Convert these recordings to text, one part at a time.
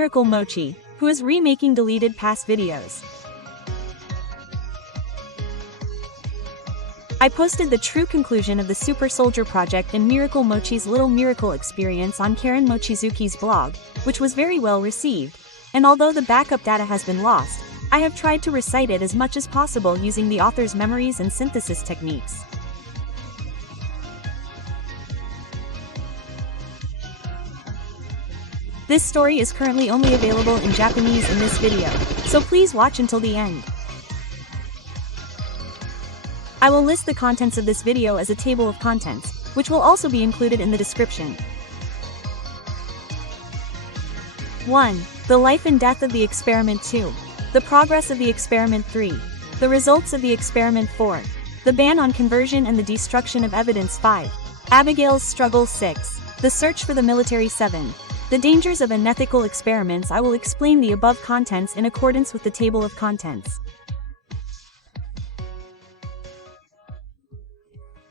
Miracle Motchie, who is remaking deleted past videos. I posted the true conclusion of the Super Soldier project and Miracle Motchie's Little Miracle experience on Karen Mochizuki's blog, which was very well received, and although the backup data has been lost, I have tried to recite it as much as possible using the author's memories and synthesis techniques. This story is currently only available in Japanese in this video, so please watch until the end. I will list the contents of this video as a table of contents, which will also be included in the description. 1. The life and death of the experiment. 2. The progress of the experiment. 3. The results of the experiment. 4. The ban on conversion and the destruction of evidence. 5. Abigail's struggle. 6. The search for the military. 7. The dangers of unethical experiments. I will explain the above contents in accordance with the table of contents.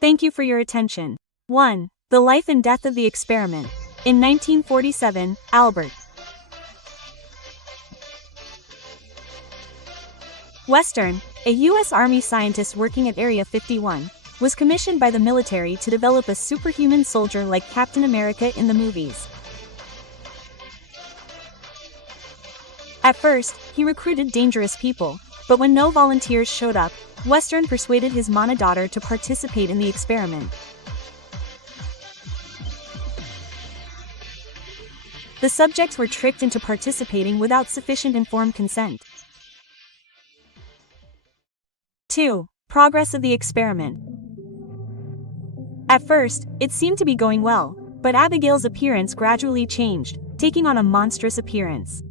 Thank you for your attention. 1. The life and death of the experiment. In 1947, Albert Western, a U.S. Army scientist working at Area 51, was commissioned by the military to develop a superhuman soldier like Captain America in the movies. At first, he recruited dangerous people, but when no volunteers showed up, Western persuaded his Mana daughter to participate in the experiment. The subjects were tricked into participating without sufficient informed consent. 2. Progress of the experiment. At first, it seemed to be going well, but Abigail's appearance gradually changed, taking on a monstrous appearance.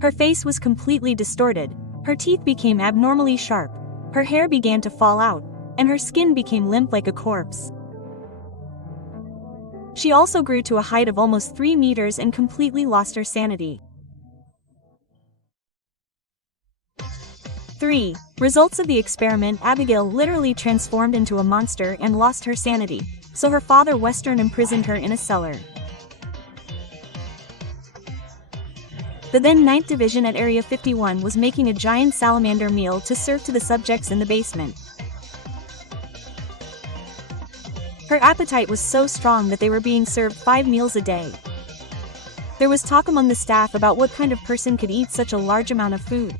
Her face was completely distorted, her teeth became abnormally sharp, her hair began to fall out, and her skin became limp like a corpse. She also grew to a height of almost 3 meters and completely lost her sanity. 3. Results of the experiment. Abigail literally transformed into a monster and lost her sanity, so her father Western imprisoned her in a cellar. The then 9th Division at Area 51 was making a giant salamander meal to serve to the subjects in the basement. Her appetite was so strong that they were being served 5 meals a day. There was talk among the staff about what kind of person could eat such a large amount of food.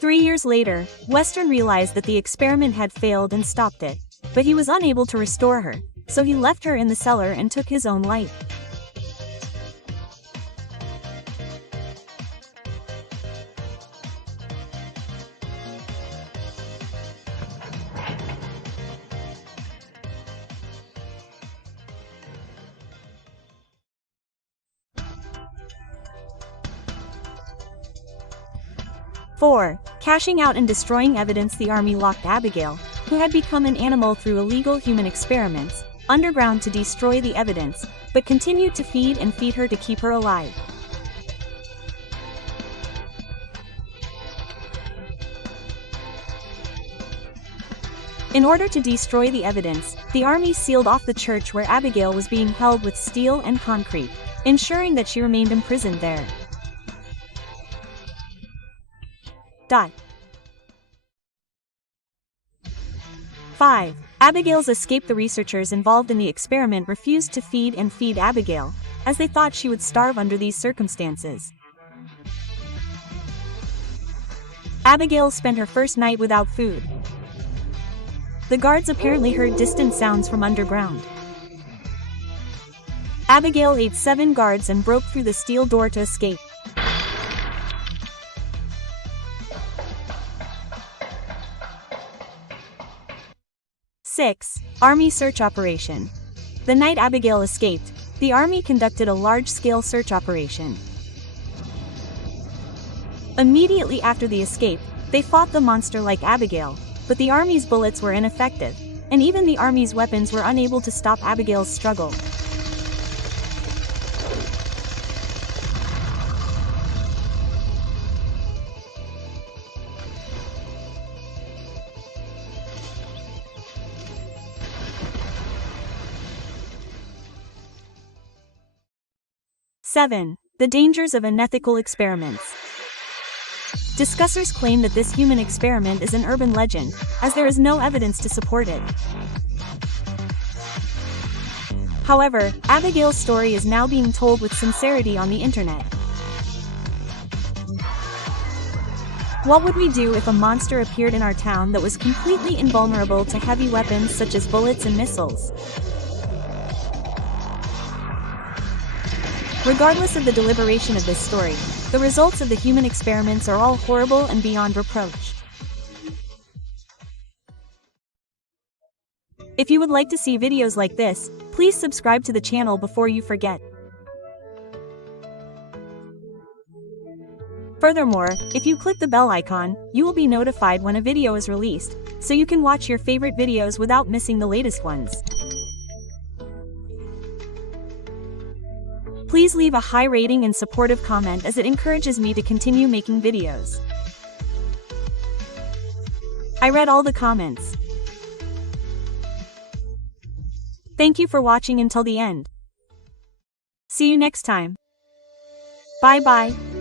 3 years later, Western realized that the experiment had failed and stopped it, but he was unable to restore her, so he left her in the cellar and took his own life. Four. Cashing out and destroying evidence. The army locked Abigail, who had become an animal through illegal human experiments, underground to destroy the evidence, but continued to feed her to keep her alive. In order to destroy the evidence, the army sealed off the church where Abigail was being held with steel and concrete, ensuring that she remained imprisoned there. 5. Abigail's escape. The researchers involved in the experiment refused to feed Abigail, as they thought she would starve under these circumstances. Abigail spent her first night without food. The guards apparently heard distant sounds from underground. Abigail ate 7 guards and broke through the steel door to escape. 6. Army search operation. The night Abigail escaped, the army conducted a large-scale search operation. Immediately after the escape, they fought the monster like Abigail, but the army's bullets were ineffective, and even the army's weapons were unable to stop Abigail's struggle. 7. The dangers of unethical experiments. Discussers claim that this human experiment is an urban legend, as there is no evidence to support it. However, Abigail's story is now being told with sincerity on the internet. What would we do if a monster appeared in our town that was completely invulnerable to heavy weapons such as bullets and missiles? Regardless of the deliberation of this story, the results of the human experiments are all horrible and beyond reproach. If you would like to see videos like this, please subscribe to the channel before you forget. Furthermore, if you click the bell icon, you will be notified when a video is released, so you can watch your favorite videos without missing the latest ones. Please leave a high rating and supportive comment as it encourages me to continue making videos. I read all the comments. Thank you for watching until the end. See you next time. Bye bye.